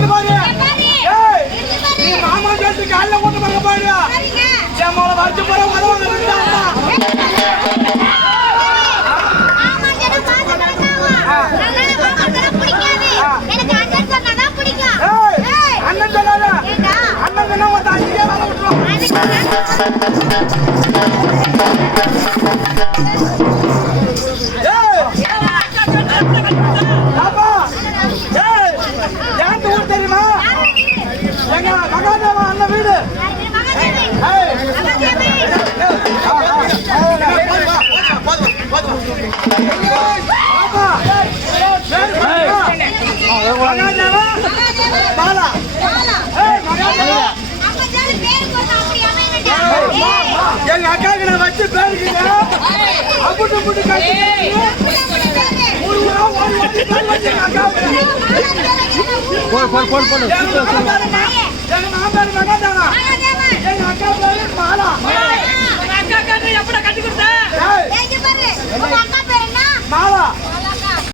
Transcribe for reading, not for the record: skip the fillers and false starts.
இருக்குது பாரு. ஏய் நீ மாமா கேட்டு கால்ல போட்டு வாங்க பாரு. என் மேல வச்சு போற உதவுங்க ரெண்டு அம்மா. மாமா கேட்ட பாத்து நடக்காவா. அண்ணனை மாமா கேட்ட பிடிக்காது. எனக்கு அண்ணன் சொன்னாதா பிடிக்கும். ஏய் அண்ணன் சொல்லாத. ஏண்டா? அண்ணன் சொன்னா வந்து அடியே வேலை விட்டுறோம். மகாதேவா அண்ணன் வீடு. எங்க அக்காவுக்கு நான் வச்சு பேருக்கீங்க. அப்புட்டு புட்டு கட்டி எங்க மாமனார் மகாதேவா. எங்க அக்கா பேரு மாலா. அக்கா கட்டி எப்படி கட்டி கொடுத்த? ஏய் பாரு உங்க அக்கா பேர் என்ன? மாலா.